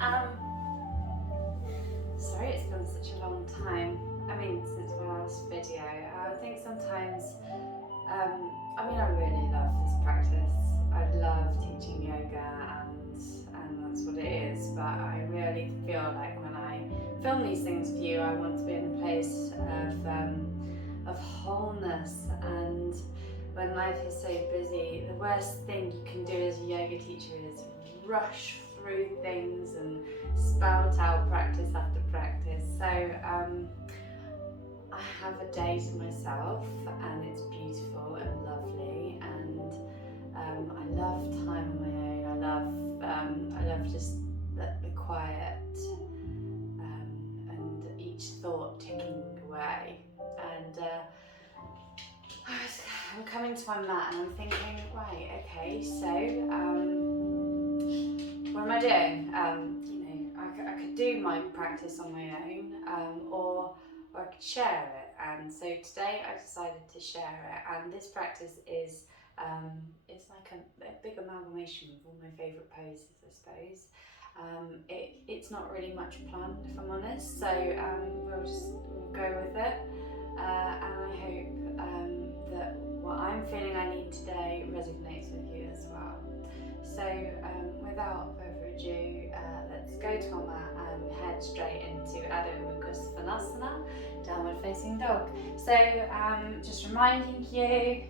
Um, Sorry it's been such a long time. Since my last video. I think sometimes, I really love this practice. I love teaching yoga and that's what it is. But I really feel like when I film these things for you, I want to be in a place of wholeness. And when life is so busy, the worst thing you can do as a yoga teacher is rush through things and spout out practice after practice. So I have a day to myself and it's beautiful and lovely, and I love time on my own. I love just the quiet and each thought ticking away. And I'm coming to my mat and I'm thinking, right, okay, so what am I doing? I could do my practice on my own, or I could share it. And so today I decided to share it. And this practice is it's like a big amalgamation of all my favourite poses, I suppose. It's not really much planned, if I'm honest. So we'll go with it. And I hope that what I'm feeling I need today resonates with you as well. So without further ado, let's go to our mat and head straight into Adho Mukha Svanasana, downward facing dog. So just reminding you,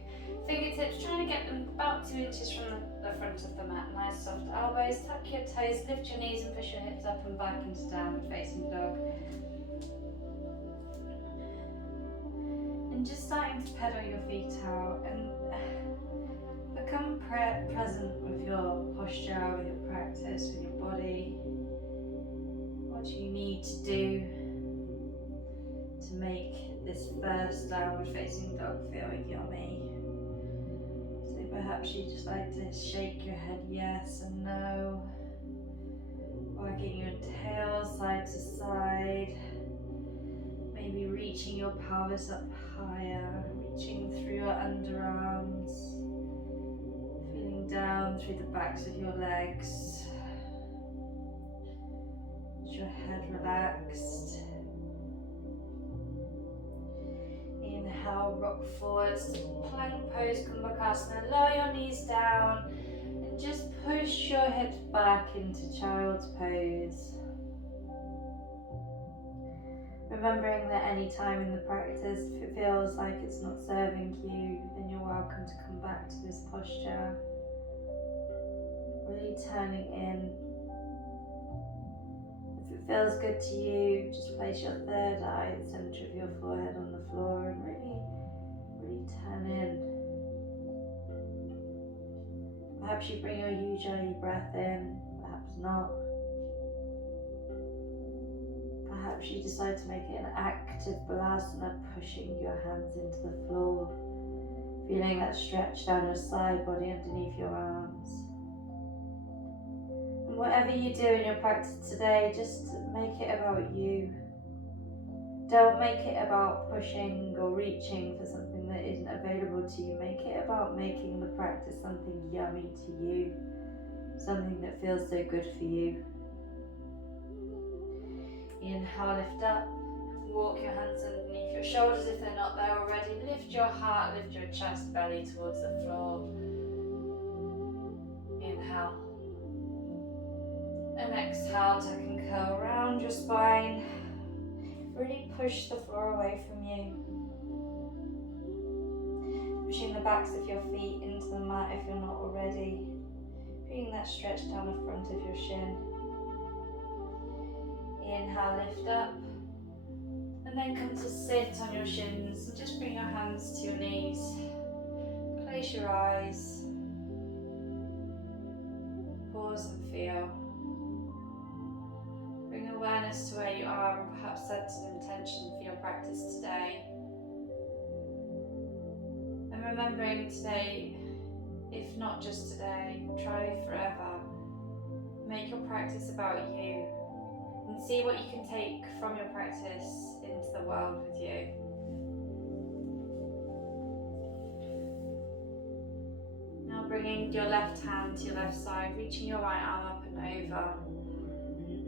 fingertips, trying to get them about 2 inches from the front of the mat. Nice soft elbows, tuck your toes, lift your knees and push your hips up and back into downward facing dog. And just starting to pedal your feet out and become present with your posture, with your practice, with your body. What do you need to do to make this first downward facing dog feel yummy? So perhaps you just like to shake your head yes and no, wagging your tail side to side, maybe reaching your pelvis up higher, reaching through your underarms, feeling down through the backs of your legs. Your head relaxed. Inhale, rock forwards to plank pose, Kumbhakasana. Lower your knees down and just push your hips back into child's pose. Remembering that any time in the practice, if it feels like it's not serving you, then you're welcome to come back to this posture. Really turning in. If it feels good to you, just place your third eye at the centre of your forehead on the floor and really turn in. Perhaps you bring your Ujjayi breath in, perhaps not. Perhaps you decide to make it an active Balasana, pushing your hands into the floor, feeling that stretch down your side body underneath your arms. And whatever you do in your practice today, just make it about you. Don't make it about pushing or reaching for something that isn't available to you. Make it about making the practice something yummy to you, something that feels so good for you. Inhale, lift up, walk your hands underneath your shoulders if they're not there already. Lift your heart, lift your chest, belly towards the floor. Inhale. And exhale, tuck and curl around your spine. Really push the floor away from you. Pushing the backs of your feet into the mat if you're not already. Feeling that stretch down the front of your shin. Inhale, lift up. And then come to sit on your shins and just bring your hands to your knees. Close your eyes. Pause and feel. Bring awareness to where you are and perhaps set an intention for your practice today. And remembering today, if not just today, try forever. Make your practice about you and see what you can take from your practice into the world with you. Now bringing your left hand to your left side, reaching your right arm up and over.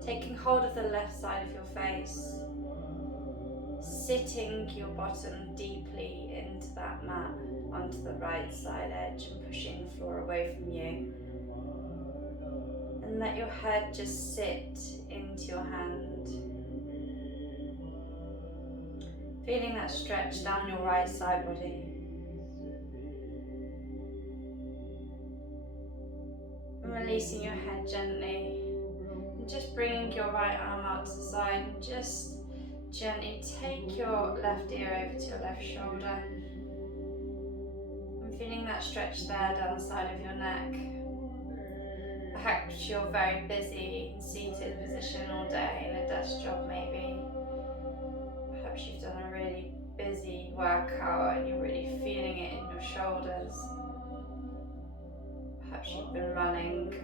Taking hold of the left side of your face, sitting your bottom deeply into that mat onto the right side edge and pushing the floor away from you. And let your head just sit into your hand. Feeling that stretch down your right side body. And releasing your head gently. And just bringing your right arm out to the side and just gently take your left ear over to your left shoulder. And feeling that stretch there down the side of your neck. Perhaps you're very busy in seated position all day in a desk job maybe. Perhaps you've done a really busy workout and you're really feeling it in your shoulders. Perhaps you've been running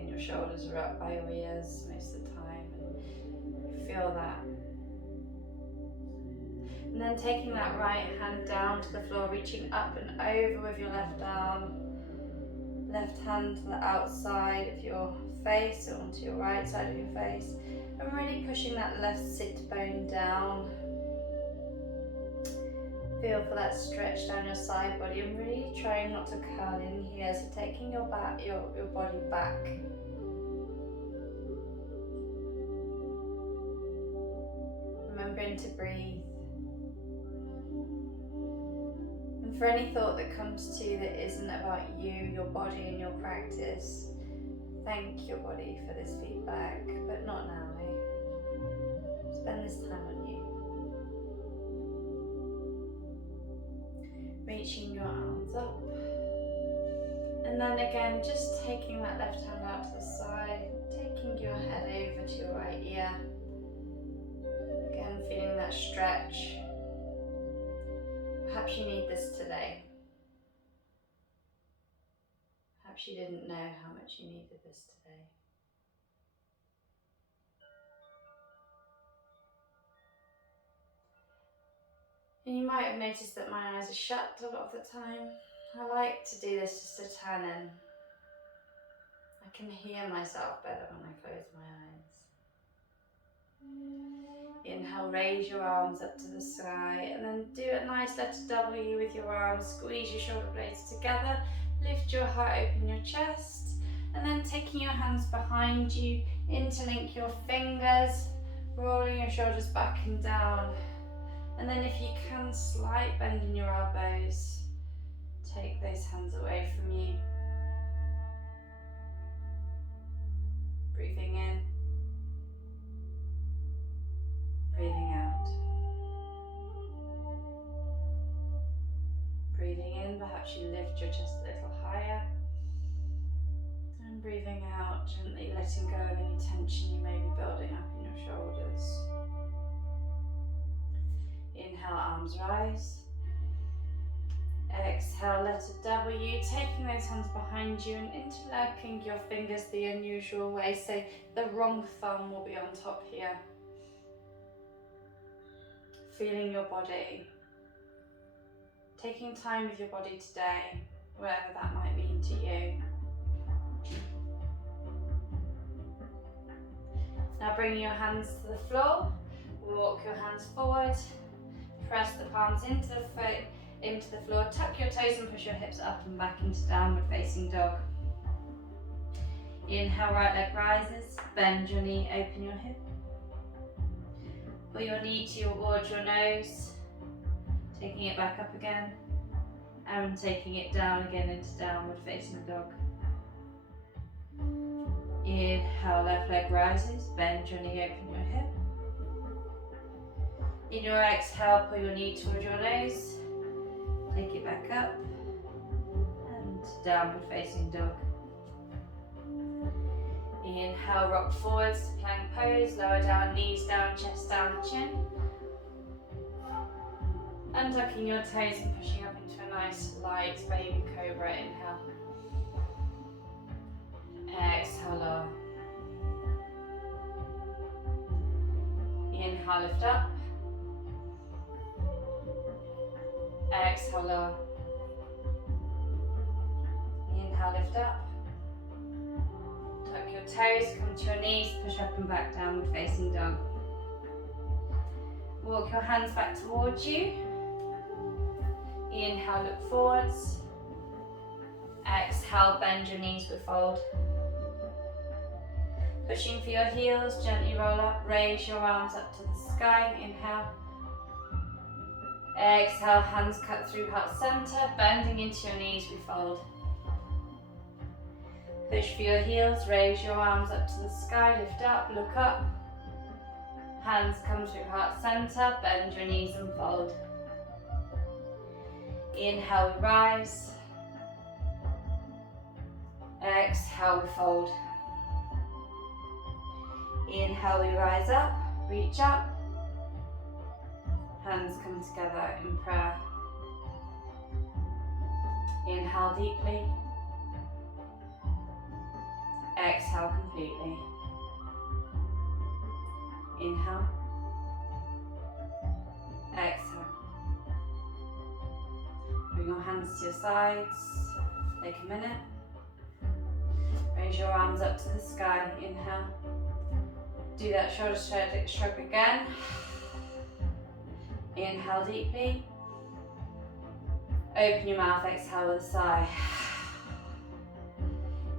and your shoulders are up by your ears most of the time and you feel that. And then taking that right hand down to the floor, reaching up and over with your left arm. Left hand to the outside of your face or onto your right side of your face. And really pushing that left sit bone down. Feel for that stretch down your side body and really trying not to curl in here. So taking your body back. Remembering to breathe. And for any thought that comes to you that isn't about you, your body and your practice, thank your body for this feedback, but not now, eh? Spend this time on you. Reaching your arms up. And then again, just taking that left hand out to the side, taking your head over to your right ear. Again, feeling that stretch. Perhaps you need this today. Perhaps you didn't know how much you needed this today. And you might have noticed that my eyes are shut a lot of the time. I like to do this just to turn in. I can hear myself better when I close my eyes. Inhale, raise your arms up to the sky and then do a nice letter W with your arms. Squeeze your shoulder blades together. Lift your heart, open your chest. And then taking your hands behind you, interlink your fingers, rolling your shoulders back and down. And then if you can, slight bend in your elbows. Take those hands away from you. Breathing in. Breathing out. Breathing in, perhaps you lift your chest a little higher. And breathing out, gently letting go of any tension you may be building up in your shoulders. Inhale, arms rise. Exhale, letter W, taking those hands behind you and interlocking your fingers the unusual way, so the wrong thumb will be on top here. Feeling your body. Taking time with your body today, whatever that might mean to you. Now bringing your hands to the floor, walk your hands forward, press the palms into the floor, tuck your toes and push your hips up and back into downward facing dog. Inhale, right leg rises, bend your knee, open your hip. Pull your knee towards your nose, taking it back up again, and taking it down again into downward facing dog. Inhale, left leg rises, bend your knee, open your hip. In your exhale, pull your knee towards your nose, take it back up, and downward facing dog. Inhale, rock forwards to plank pose, lower down, knees down, chest down, chin. Untucking your toes and pushing up into a nice light baby cobra. Inhale. Exhale, lower. Inhale, lift up. Exhale, lower. Inhale, lift up. tuck your toes, come to your knees, push up and back, downward facing dog. Walk your hands back towards you. Inhale, look forwards. Exhale, bend your knees, we fold. Pushing for your heels, gently roll up, raise your arms up to the sky. Inhale. Exhale, hands cut through heart center, bending into your knees, we fold. Push for your heels, raise your arms up to the sky, lift up, look up. Hands come through heart center, bend your knees and fold. Inhale, we rise. Exhale, we fold. Inhale, we rise up, reach up. Hands come together in prayer. Inhale deeply. Exhale completely. Inhale. Exhale. Bring your hands to your sides. Take a minute. Raise your arms up to the sky. Inhale. Do that shoulder shrug again. Inhale deeply. Open your mouth, exhale with a sigh.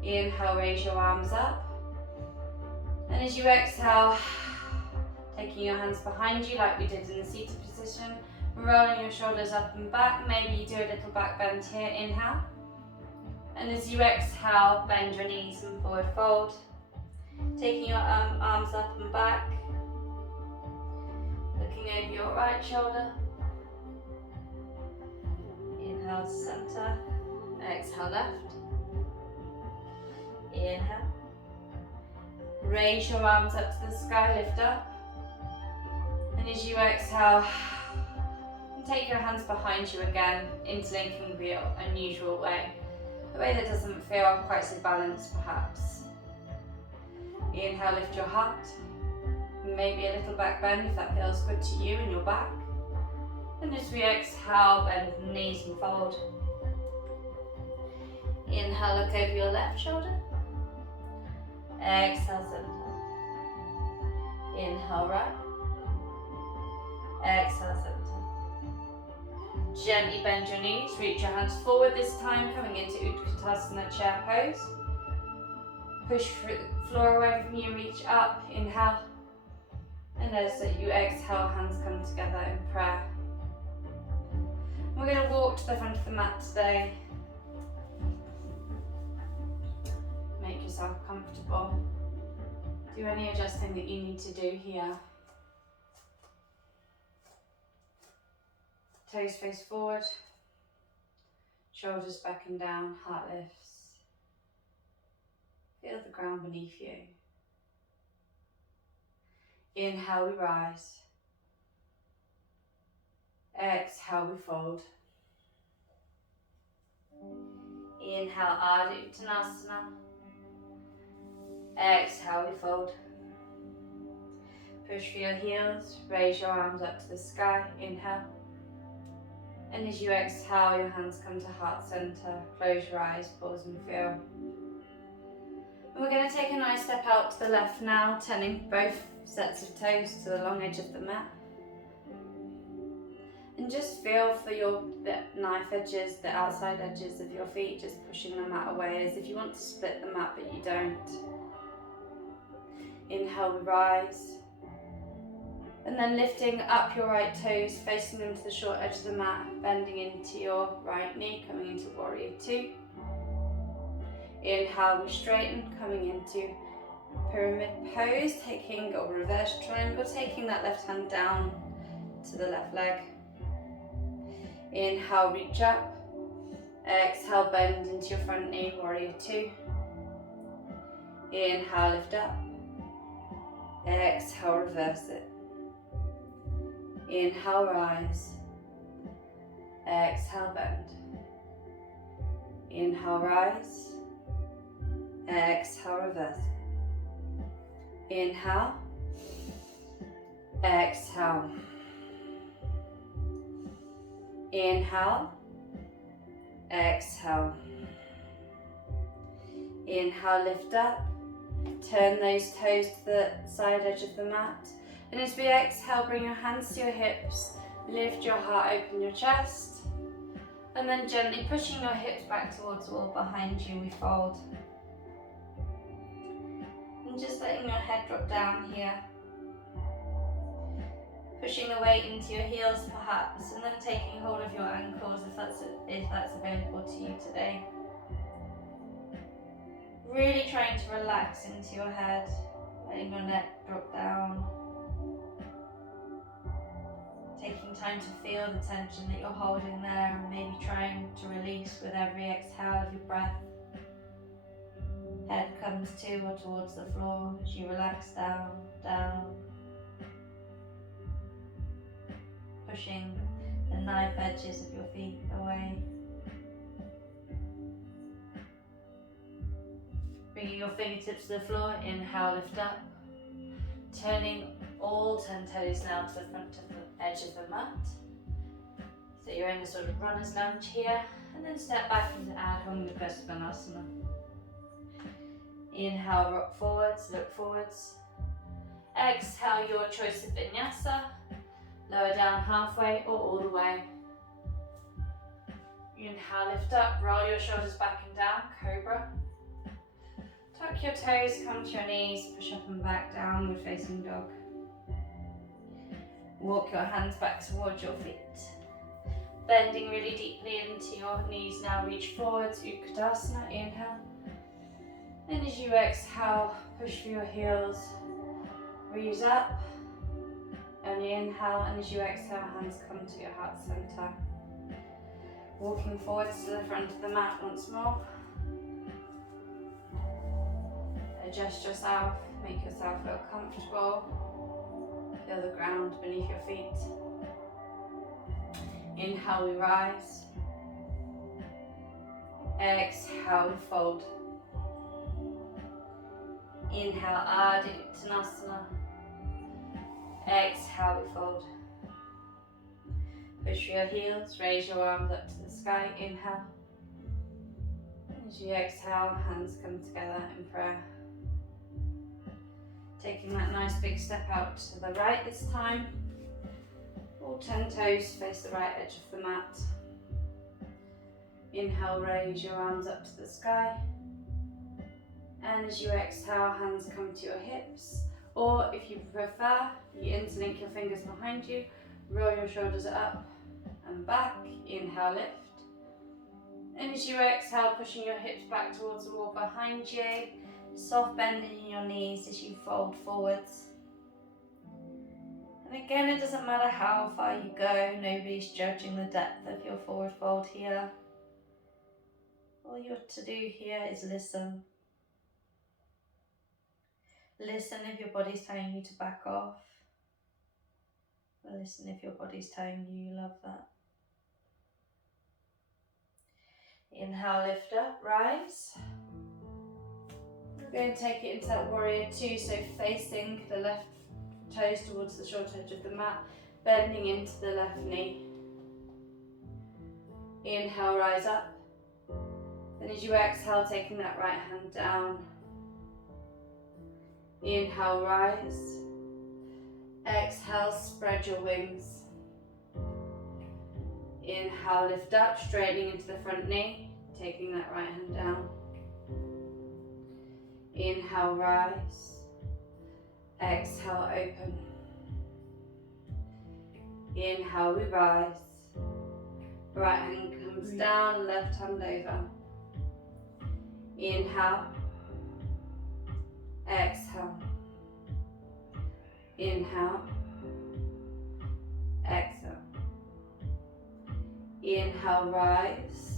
Inhale, raise your arms up. And as you exhale, taking your hands behind you like we did in the seated position, rolling your shoulders up and back. Maybe you do a little back bend here, inhale. And as you exhale, bend your knees and forward fold. Taking your arms up and back. Looking over your right shoulder. Inhale to center. Exhale left. Inhale. Raise your arms up to the sky, lift up. And as you exhale, take your hands behind you again, interlinking the unusual way. A way that doesn't feel quite so balanced perhaps. Inhale, lift your heart. Maybe a little back bend if that feels good to you in your back. And as we exhale, bend the knees and fold. Inhale, look over your left shoulder. Exhale, center. Inhale, right. Exhale, center. Gently bend your knees, reach your hands forward this time, coming into Utkatasana chair pose. Push the floor away from you, reach up, inhale. And as you exhale, hands come together in prayer. We're going to walk to the front of the mat today. Make yourself comfortable. Do any adjusting that you need to do here. Toes face forward, shoulders back and down, heart lifts. Feel the ground beneath you. Inhale, we rise. Exhale, we fold. Inhale, Ardha Uttanasana. Exhale, we fold. Push for your heels, raise your arms up to the sky, inhale. And as you exhale, your hands come to heart center. Close your eyes, pause and feel. And we're going to take a nice step out to the left now, turning both sets of toes to the long edge of the mat. And just feel for the knife edges, the outside edges of your feet, just pushing the mat away as if you want to split the mat but you don't. Inhale, we rise. And then lifting up your right toes, facing them to the short edge of the mat, bending into your right knee, coming into Warrior Two. Inhale, we straighten, coming into Pyramid Pose, taking or reverse triangle, taking that left hand down to the left leg. Inhale, reach up. Exhale, bend into your front knee, Warrior Two. Inhale, lift up. Exhale, reverse it. Inhale, rise. Exhale, bend. Inhale, rise. Exhale, reverse. Inhale. Exhale. Inhale. Exhale. Inhale, lift up. Turn those toes to the side edge of the mat. And as we exhale, bring your hands to your hips, lift your heart, open your chest. And then gently pushing your hips back towards the wall behind you, we fold. And just letting your head drop down here. Pushing the weight into your heels perhaps, and then taking hold of your ankles if that's available to you today. Really trying to relax into your head, letting your neck drop down. Taking time to feel the tension that you're holding there, and maybe trying to release with every exhale of your breath. Head comes to or towards the floor as you relax down, down. Pushing the knife edges of your feet away. Bringing your fingertips to the floor, inhale, lift up. Turning all 10 toes now to the front of the edge of the mat. So you're in a sort of runner's lunge here, and then step back into Adho Mukha Svanasana. Inhale, rock forwards, look forwards. Exhale, your choice of vinyasa. Lower down halfway or all the way. Inhale, lift up, roll your shoulders back and down, cobra. Tuck your toes, come to your knees, push up and back, downward facing dog. Walk your hands back towards your feet. Bending really deeply into your knees now, reach forwards, Utkatasana, inhale. And as you exhale, push for your heels, breathe up. Only inhale, and as you exhale, hands come to your heart center. Walking forwards to the front of the mat once more. Adjust yourself, make yourself feel comfortable. Feel the ground beneath your feet. Inhale, we rise. Exhale, we fold. Inhale, Ardha Uttanasana. Exhale, we fold. Push your heels, raise your arms up to the sky. Inhale. As you exhale, hands come together in prayer. Taking that nice big step out to the right this time. All 10 toes face the right edge of the mat. Inhale, raise your arms up to the sky. And as you exhale, hands come to your hips. Or if you prefer, you interlink your fingers behind you, roll your shoulders up and back. Inhale, lift. And as you exhale, pushing your hips back towards the wall behind you. Soft bending in your knees as you fold forwards. And again, it doesn't matter how far you go, nobody's judging the depth of your forward fold here. All you're to do here is listen. Listen if your body's telling you to back off. Or listen if your body's telling you love that. Inhale, lift up, rise. We're going to take it into that warrior two, so facing the left toes towards the short edge of the mat, bending into the left knee. Inhale, rise up. And as you exhale, taking that right hand down. Inhale, rise. Exhale, spread your wings. Inhale, lift up, straightening into the front knee, taking that right hand down. Inhale, rise. Exhale, open. Inhale, we rise. Right hand comes down, left hand over. Inhale. Exhale. Inhale. Exhale. Inhale, rise.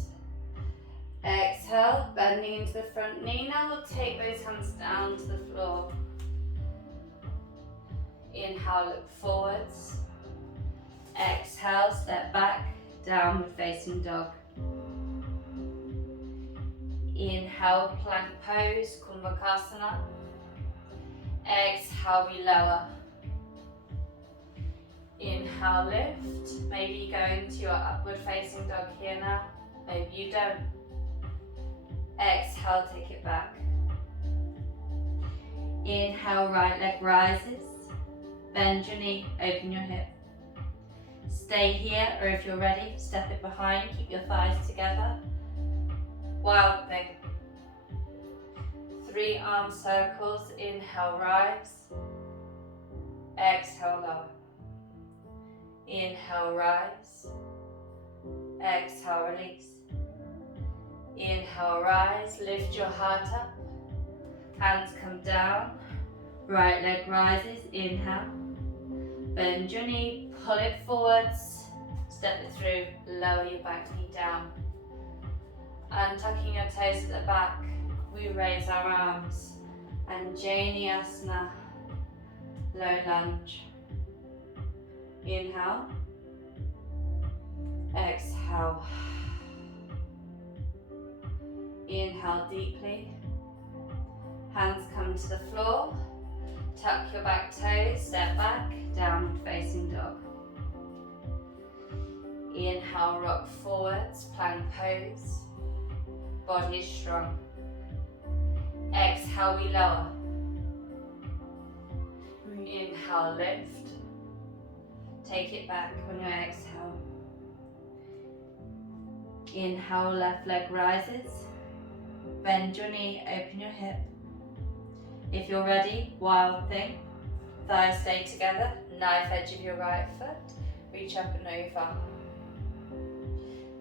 Exhale, bending into the front knee. Now we'll take those hands down to the floor. Inhale, look forwards. Exhale, step back, downward facing dog. Inhale, plank pose, Kumbhakasana. Exhale, we lower. Inhale, lift. Maybe you go into your upward facing dog here now. Maybe you don't. Exhale, take it back. Inhale, right leg rises. Bend your knee, open your hip. Stay here, or if you're ready, step it behind, keep your thighs together. Wild thing. 3 arm circles, inhale, rise. Exhale, lower. Inhale, rise. Exhale, release. Inhale, rise, lift your heart up. Hands come down. Right leg rises, inhale. Bend your knee, pull it forwards. Step it through, lower your back knee down. Untucking your toes at the back, we raise our arms. Anjaneyasana, low lunge. Inhale. Exhale. Inhale deeply. Hands come to the floor. Tuck your back toes, step back, downward facing dog. Inhale, rock forwards, plank pose. Body is strong. Exhale, we lower. Inhale, lift. Take it back on your exhale. Inhale, left leg rises. Bend your knee, open your hip. If you're ready, wild thing. Thighs stay together, knife edge of your right foot. Reach up and over.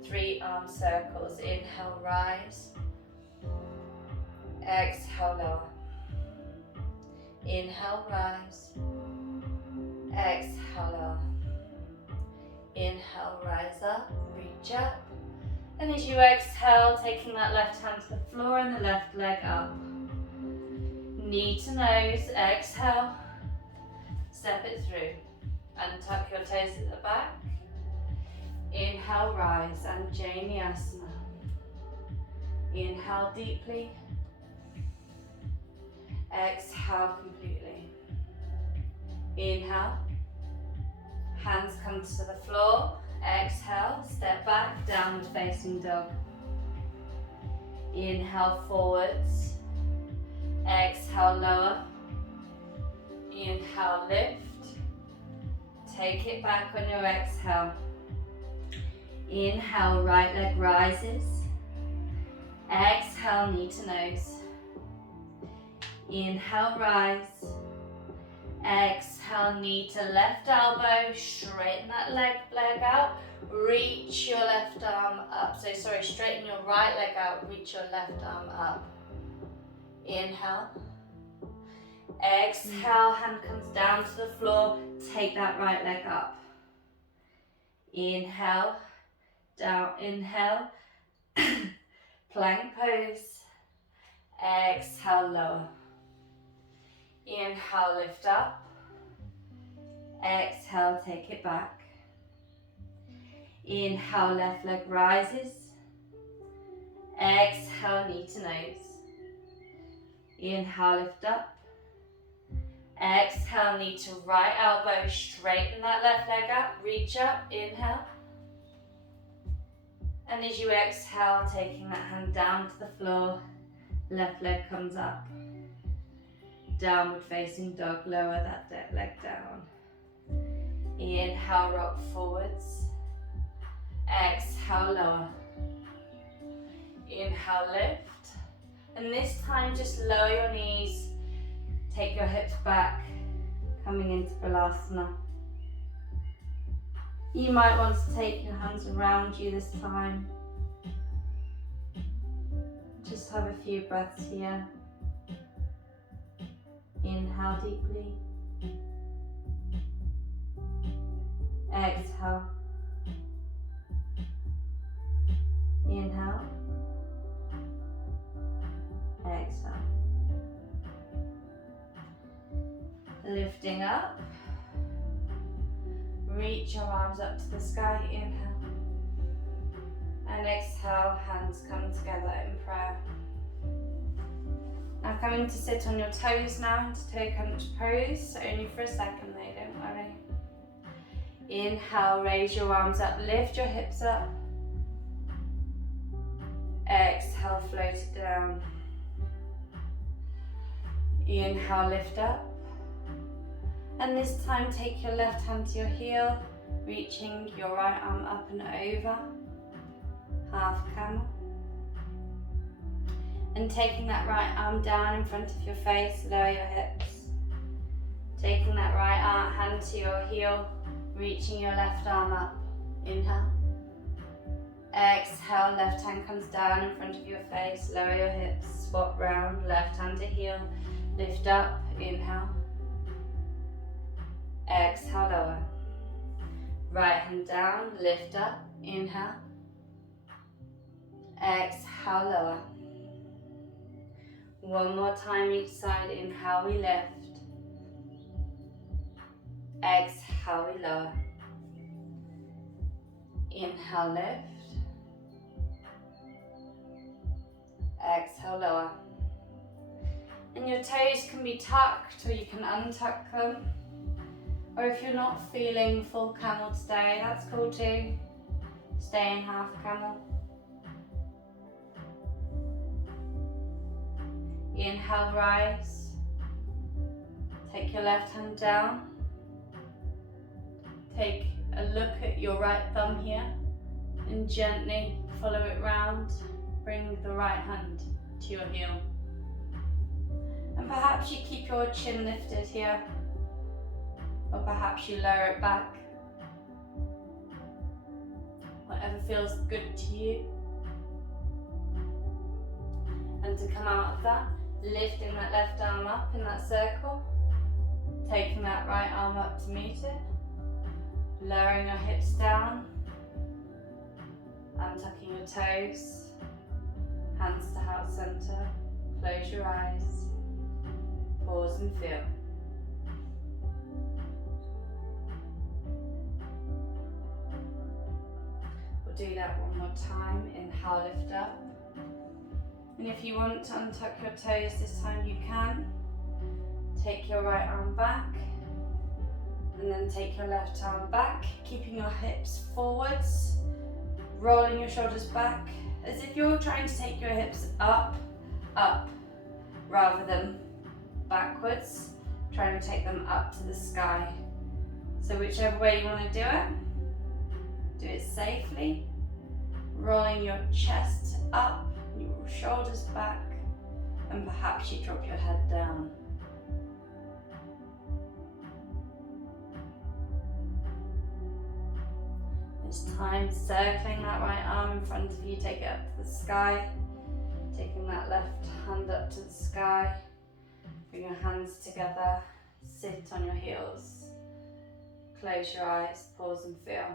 3 arm circles, inhale, rise. Exhale, lower. Inhale, rise. Exhale, lower. Inhale, rise up, reach up. And as you exhale, taking that left hand to the floor and the left leg up. Knee to nose, exhale. Step it through. Untuck your toes at the back. Inhale, rise, Anjaneyasana. Inhale deeply. Exhale completely. Inhale. Hands come to the floor. Exhale, step back, downward facing dog. Inhale, forwards. Exhale, lower. Inhale, lift. Take it back on your exhale. Inhale, right leg rises. Exhale, knee to nose. Inhale, rise. Exhale, knee to left elbow, straighten that leg out, reach your left arm up. Straighten your right leg out, reach your left arm up. Inhale. Exhale, hand comes down to the floor, take that right leg up. Inhale, down, inhale, plank pose. Exhale, lower. Inhale, lift up. Exhale, take it back. Inhale, left leg rises. Exhale, knee to nose. Inhale, lift up. Exhale, knee to right elbow, straighten that left leg up, reach up, inhale. And as you exhale, taking that hand down to the floor, left leg comes up. Downward facing dog, lower that leg down. Inhale, rock forwards. Exhale, lower. Inhale, lift. And this time just lower your knees. Take your hips back, coming into Balasana. You might want to take your hands around you this time. Just have a few breaths here. Inhale deeply. Exhale. Inhale. Exhale. Lifting up. Reach your arms up to the sky. Inhale. And exhale, hands come together in prayer. Now coming to sit on your toes now into toe crunch pose, only for a second though, don't worry. Inhale, raise your arms up, lift your hips up. Exhale, float it down. Inhale, lift up. And this time take your left hand to your heel, reaching your right arm up and over. Half camel. And taking that right arm down in front of your face, lower your hips. Taking that right arm, hand to your heel, reaching your left arm up. Inhale. Exhale, left hand comes down in front of your face, lower your hips, swap round, left hand to heel, lift up, inhale. Exhale, lower. Right hand down, lift up, inhale. Exhale, lower. One more time each side, inhale, we lift. Exhale, we lower. Inhale, lift. Exhale, lower. And your toes can be tucked or you can untuck them. Or if you're not feeling full camel today, that's cool too. Stay in half camel. Inhale, rise. Take your left hand down. Take a look at your right thumb here and gently follow it round. Bring the right hand to your heel. And perhaps you keep your chin lifted here, or perhaps you lower it back. Whatever feels good to you. And to come out of that, lifting that left arm up in that circle, taking that right arm up to meet it, lowering your hips down, untucking your toes, hands to heart center, close your eyes, pause and feel. We'll do that one more time. Inhale, lift up. And if you want to untuck your toes this time, you can. Take your right arm back, and then take your left arm back, keeping your hips forwards, rolling your shoulders back, as if you're trying to take your hips up, rather than backwards, trying to take them up to the sky. So whichever way you want to do it safely, rolling your chest up, your shoulders back, and perhaps you drop your head down. This time, circling that right arm in front of you, take it up to the sky, taking that left hand up to the sky, bring your hands together, sit on your heels, close your eyes, pause and feel.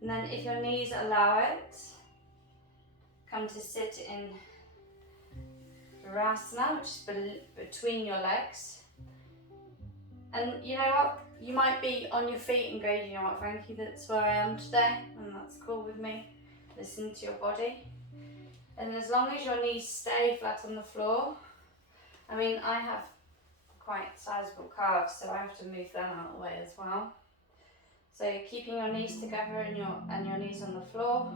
And then if your knees allow it, come to sit in Virasana, which is between your legs. And you know what, you might be on your feet and go, you know what, Frankie, that's where I am today, and that's cool with me. Listen to your body. And as long as your knees stay flat on the floor, I mean, I have quite sizable calves, so I have to move them out of the way as well. So keeping your knees together and your knees on the floor.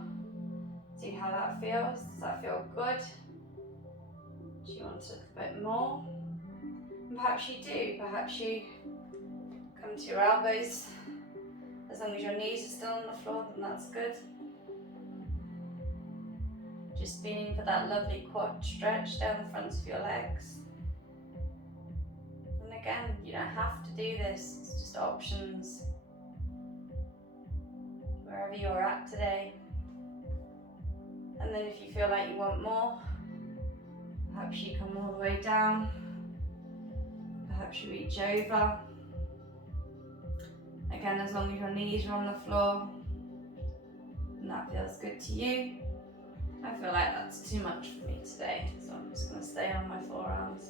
See how that feels. Does that feel good? Do you want a little bit more? And perhaps you do. Perhaps you come to your elbows. As long as your knees are still on the floor, then that's good. Just feeling for that lovely quad stretch down the fronts of your legs. And again, you don't have to do this. It's just options. Wherever you're at today. And then if you feel like you want more, perhaps you come all the way down, perhaps you reach over. Again, as long as your knees are on the floor and that feels good to you. I feel like that's too much for me today, so I'm just going to stay on my forearms.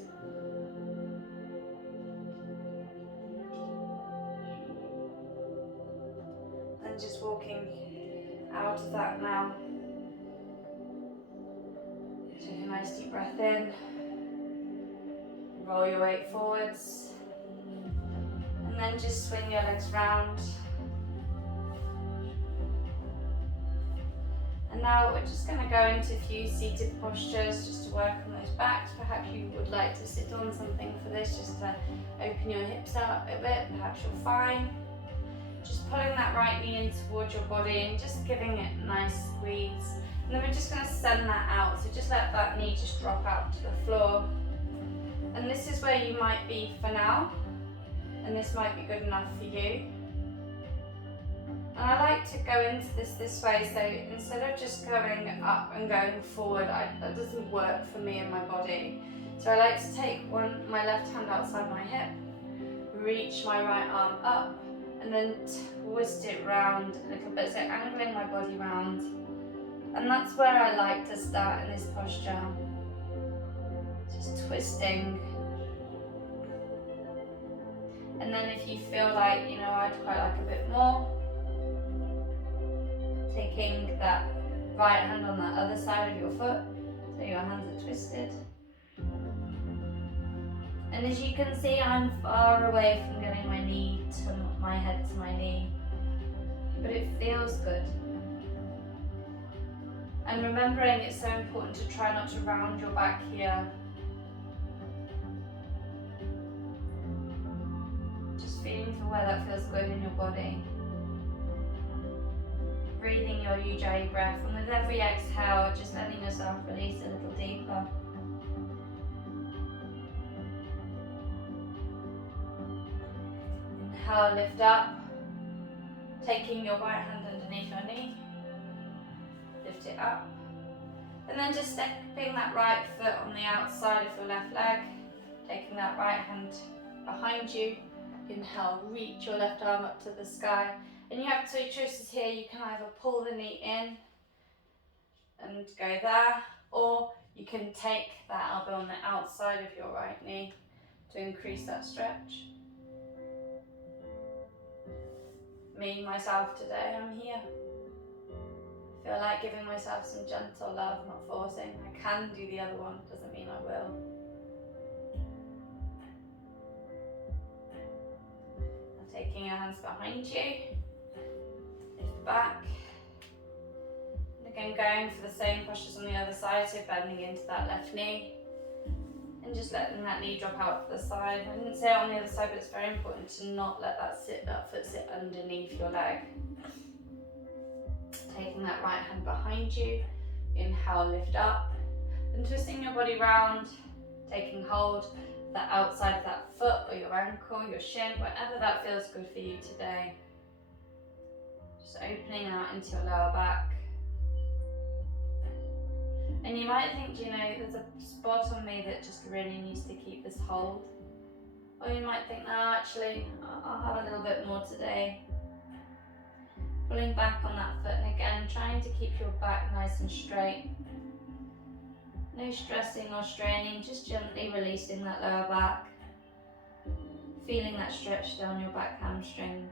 And just walking out of that now. Take a nice deep breath in. Roll your weight forwards. And then just swing your legs round. And now we're just going to go into a few seated postures just to work on those backs. Perhaps you would like to sit on something for this, just to open your hips out a bit. Perhaps you're fine. Just pulling that right knee in towards your body and just giving it a nice squeeze. And then we're just going to send that out. So just let that knee just drop out to the floor. And this is where you might be for now. And this might be good enough for you. And I like to go into this way, so instead of just going up and going forward, that doesn't work for me and my body. So I like to take my left hand outside my hip, reach my right arm up, and then twist it round a little bit, so angling my body round. And that's where I like to start in this posture. Just twisting. And then if you feel like, I'd quite like a bit more, taking that right hand on the other side of your foot, so your hands are twisted. And as you can see, I'm far away from getting my head to my knee, but it feels good. And remembering it's so important to try not to round your back here. Just feeling for where that feels good in your body. Breathing your Ujjayi breath, and with every exhale, just letting yourself release a little deeper. Inhale, lift up, taking your right hand underneath your knee, lift it up, and then just stepping that right foot on the outside of your left leg, taking that right hand behind you. Inhale, reach your left arm up to the sky. And you have two choices here. You can either pull the knee in and go there, or you can take that elbow on the outside of your right knee to increase that stretch. Me, myself today, I'm here. I feel like giving myself some gentle love, not forcing. I can do the other one, doesn't mean I will. Now taking your hands behind you. Back, and again going for the same postures on the other side, so bending into that left knee and just letting that knee drop out to the side. I didn't say it on the other side, but it's very important to not let that foot sit underneath your leg. Taking that right hand behind you, inhale, lift up, and twisting your body round, taking hold of the outside of that foot or your ankle, your shin, whatever that feels good for you today. Just opening out into your lower back. And you might think, there's a spot on me that just really needs to keep this hold. Or you might think, no, actually, I'll have a little bit more today. Pulling back on that foot, and again, trying to keep your back nice and straight. No stressing or straining, just gently releasing that lower back. Feeling that stretch down your back hamstring,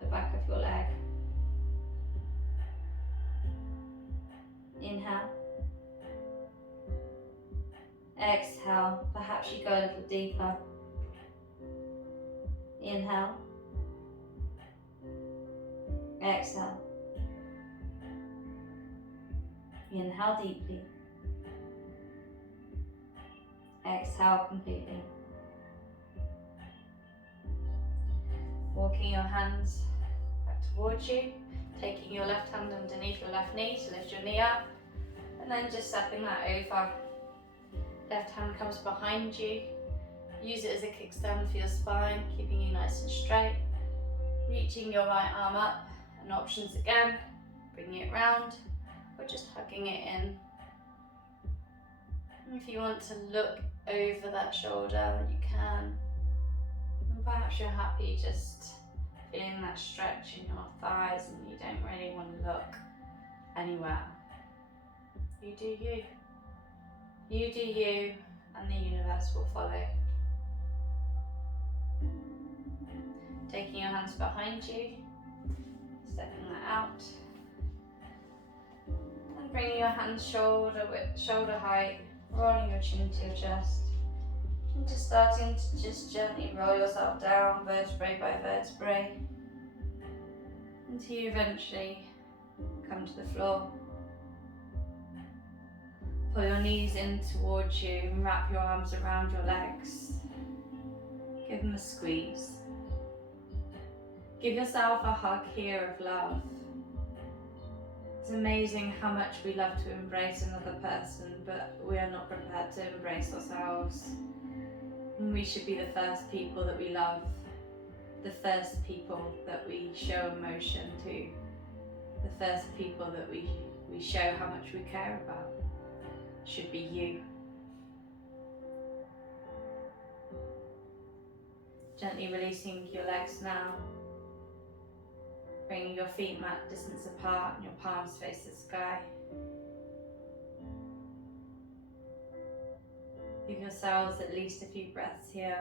the back of your leg. Inhale. Exhale, perhaps you go a little deeper. Inhale. Exhale. Inhale deeply. Exhale completely. Walking your hands back towards you, taking your left hand underneath your left knee to lift your knee up, and then just stepping that over. Left hand comes behind you. Use it as a kickstand for your spine, keeping you nice and straight. Reaching your right arm up, and options again, bringing it round, or just hugging it in. And if you want to look over that shoulder, you can. And perhaps you're happy just feeling that stretch in your thighs and you don't really want to look anywhere. You do you. You do you, and the universe will follow. Taking your hands behind you, stepping that out, and bringing your hands shoulder height, rolling your chin to your chest, and just starting to just gently roll yourself down vertebrae by vertebrae until you eventually come to the floor. Pull your knees in towards you and wrap your arms around your legs. Give them a squeeze. Give yourself a hug here of love. It's amazing how much we love to embrace another person, but we are not prepared to embrace ourselves. And we should be the first people that we love, the first people that we show emotion to, the first people that we show how much we care about. Should be you. Gently releasing your legs now. Bringing your feet mat distance apart and your palms face the sky. Give yourselves at least a few breaths here.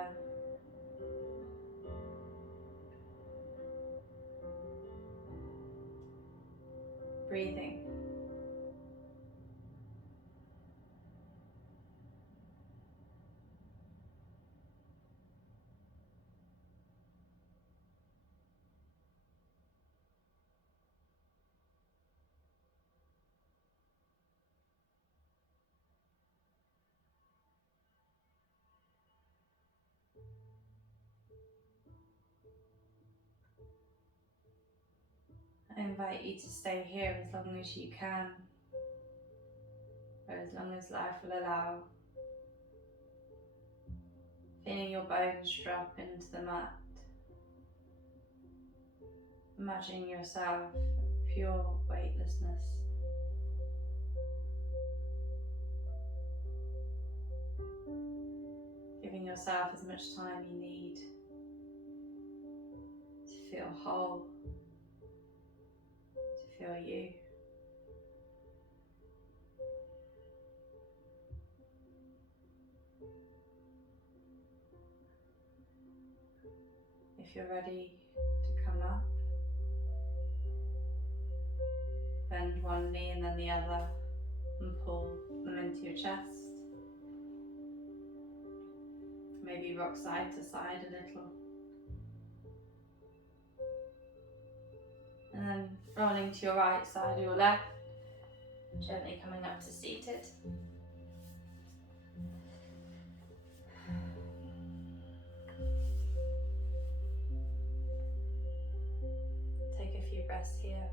Breathing. I invite you to stay here as long as you can, or as long as life will allow. Feeling your bones drop into the mat. Imagining yourself pure weightlessness. Giving yourself as much time you need to feel whole, to feel you. If you're ready to come up, bend one knee and then the other and pull them into your chest. Maybe rock side to side a little. And then rolling to your right side or your left, gently coming up to seated. Take a few breaths here.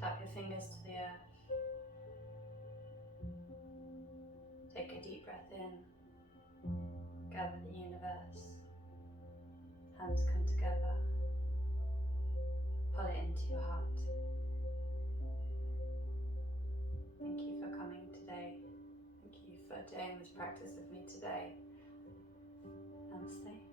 Tap your fingers to the earth. Take a deep breath in. Gather the universe. Hands come together. Pull it into your heart. Thank you for coming today. Thank you for doing this practice with me today. Namaste.